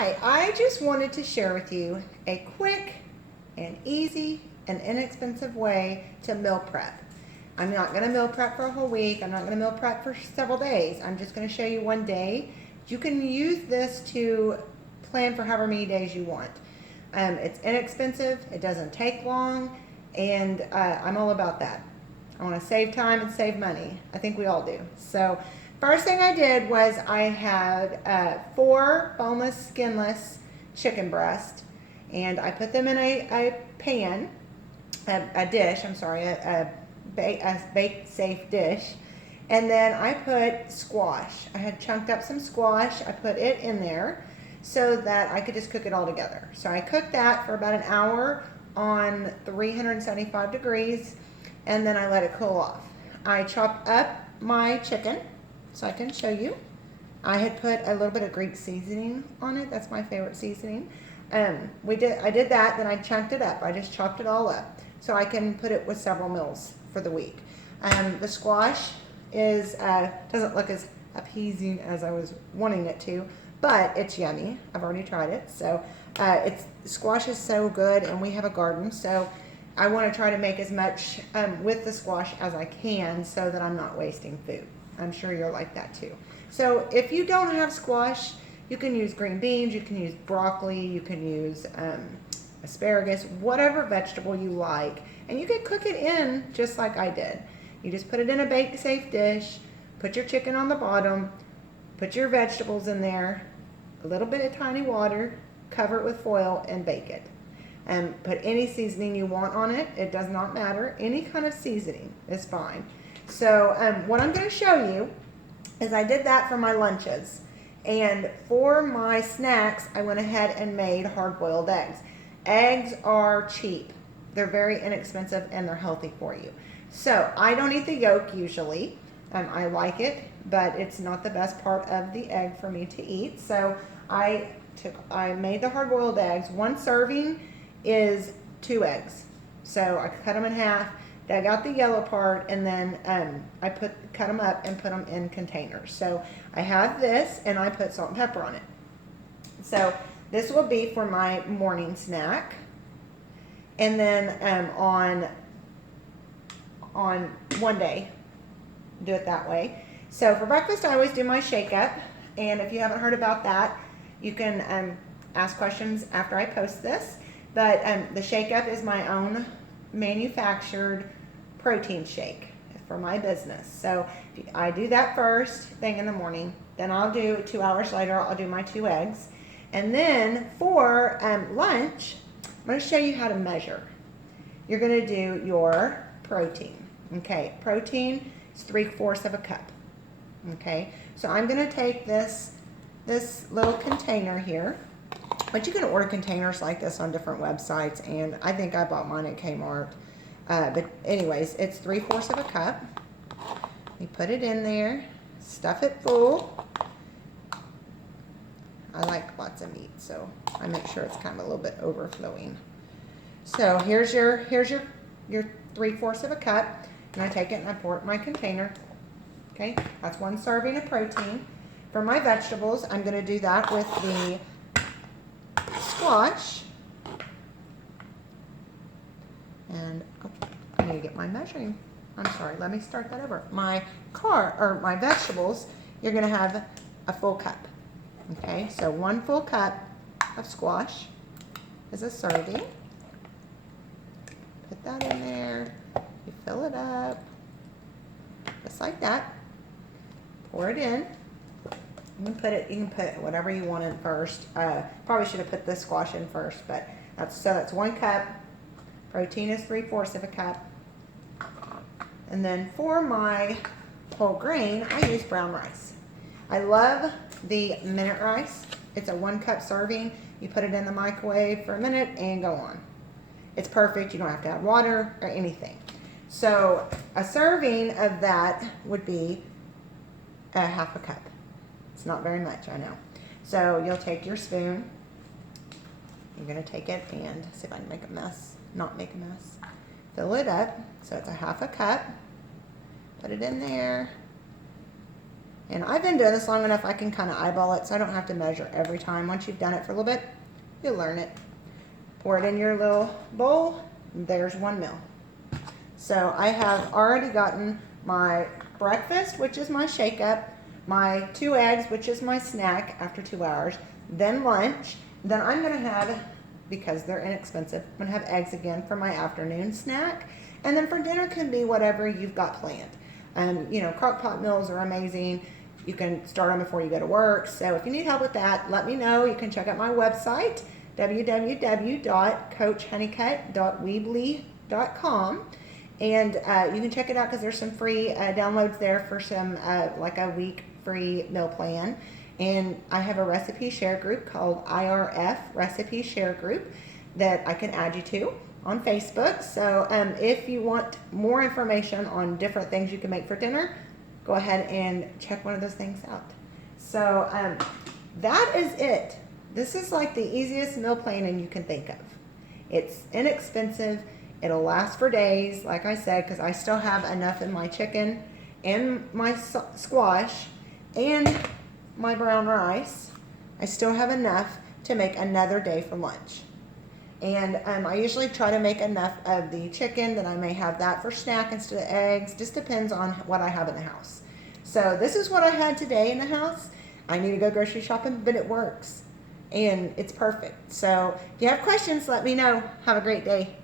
Hi, I just wanted to share with you a quick and easy and inexpensive way to meal prep. I'm not going to meal prep for a whole week. I'm not going to meal prep for several days. I'm just going to show you one day. You can use this to plan for however many days you want. It's inexpensive, it doesn't take long, and I'm all about that. I want to save time and save money. I think we all do. So first thing I did was I had 4 boneless, skinless chicken breasts, and I put them in a pan, a dish, I'm sorry, a bake safe dish. And then I put squash. I had chunked up some squash. I put it in there so that I could just cook it all together. So I cooked that for about an hour on 375 degrees, and then I let it cool off. I chopped up my chicken so I can show you. I had put a little bit of Greek seasoning on it. That's my favorite seasoning. I did that, then I chunked it up. I just chopped it all up so I can put it with several meals for the week. The squash doesn't look as appeasing as I was wanting it to, but it's yummy. I've already tried it. So squash is so good, and we have a garden, so I want to try to make as much with the squash as I can so that I'm not wasting food. I'm sure you're like that too. So if you don't have squash, you can use green beans, you can use broccoli, you can use asparagus, whatever vegetable you like, and you can cook it in just like I did. You just put it in a bake safe dish, put your chicken on the bottom, put your vegetables in there, a little bit of tiny water, cover it with foil, and bake it. And put any seasoning you want on it. It does not matter. Any kind of seasoning is fine. So what I'm going to show you is I did that for my lunches. And for my snacks, I went ahead and made hard-boiled eggs. Eggs are cheap. They're very inexpensive, and they're healthy for you. So I don't eat the yolk usually. I like it, but it's not the best part of the egg for me to eat. So I made the hard-boiled eggs. One serving is 2 eggs. So I cut them in half, dug out the yellow part, and then I cut them up and put them in containers. So I have this, and I put salt and pepper on it. So this will be for my morning snack. And then on one day, do it that way. So for breakfast, I always do my shake up. And if you haven't heard about that, you can ask questions after I post this. But the shake up is my own manufactured protein shake for my business. So I do that first thing in the morning. Then I'll do 2 hours later, I'll do my 2 eggs. And then for lunch, I'm going to show you how to measure. You're going to do your protein. Okay, protein is 3/4 of a cup. Okay, so I'm going to take this little container here, but you can order containers like this on different websites, and I think I bought mine at Kmart. But anyways, it's 3/4 of a cup. You put it in there, stuff it full. I like lots of meat, so I make sure it's kind of a little bit overflowing. So here's your 3/4 of a cup, and I take it and I pour it in my container. Okay, that's 1 serving of protein. For my vegetables, I'm going to do that with the squash. And I need to get my measuring. I'm sorry, let me start that over. My vegetables, you're going to have a full cup. Okay, so 1 full cup of squash is a serving. Put that in there. You fill it up, just like that. Pour it in. You can put whatever you want in first. Probably should have put the squash in first, but that's 1 cup. Protein is 3/4 of a cup. And then for my whole grain, I use brown rice. I love the minute rice. It's a 1 cup serving. You put it in the microwave for a minute and go on. It's perfect. You don't have to add water or anything. So a serving of that would be a 1/2 cup. It's not very much, I know. So you'll take your spoon. You're going to take it and see if I can make a mess. Not make a mess. Fill it up. So it's a 1/2 cup. Put it in there. And I've been doing this long enough I can kind of eyeball it, so I don't have to measure every time. Once you've done it for a little bit, you'll learn it. Pour it in your little bowl. There's 1 meal. So I have already gotten my breakfast, which is my shake up, my 2 eggs, which is my snack after 2 hours, then lunch. Then I'm going to have, because they're inexpensive, I'm going to have eggs again for my afternoon snack. And then for dinner can be whatever you've got planned. You know, crock pot meals are amazing. You can start them before you go to work. So if you need help with that, let me know. You can check out my website, www.coachhunnicutt.weebly.com. And you can check it out because there's some free downloads there for some, like a week free meal plan. And I have a recipe share group called IRF Recipe Share Group that I can add you to on Facebook. So if you want more information on different things you can make for dinner, go ahead and check one of those things out. So that is it. This is like the easiest meal planning you can think of. It's inexpensive. It'll last for days, like I said, because I still have enough in my chicken and my squash and my brown rice. I still have enough to make another day for lunch. And I usually try to make enough of the chicken that I may have that for snack instead of eggs. Just depends on what I have in the house. So this is what I had today in the house. I need to go grocery shopping, but it works. And it's perfect. So if you have questions, let me know. Have a great day.